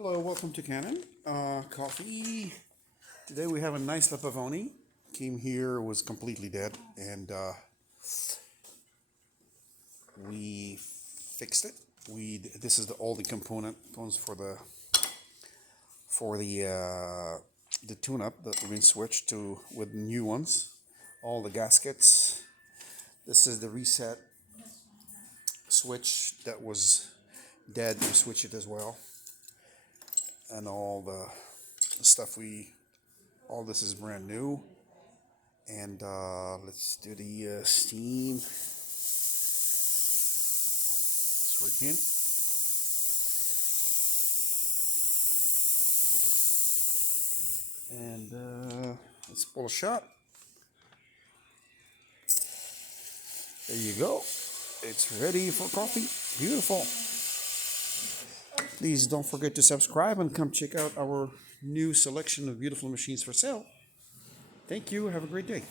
Hello, welcome to Canon Coffee. Today we have a nice Lepavoni. Came here, was completely dead, and we fixed it. This is all the components for the tune-up that we're going to switch to with new ones. All the gaskets. This is the reset switch that was dead. We switch it as well, and all the stuff all this is brand new. And let's do the steam. It's working. And let's pull a shot. There you go. It's ready for coffee. Beautiful. Please don't forget to subscribe and come check out our new selection of beautiful machines for sale. Thank you. Have a great day.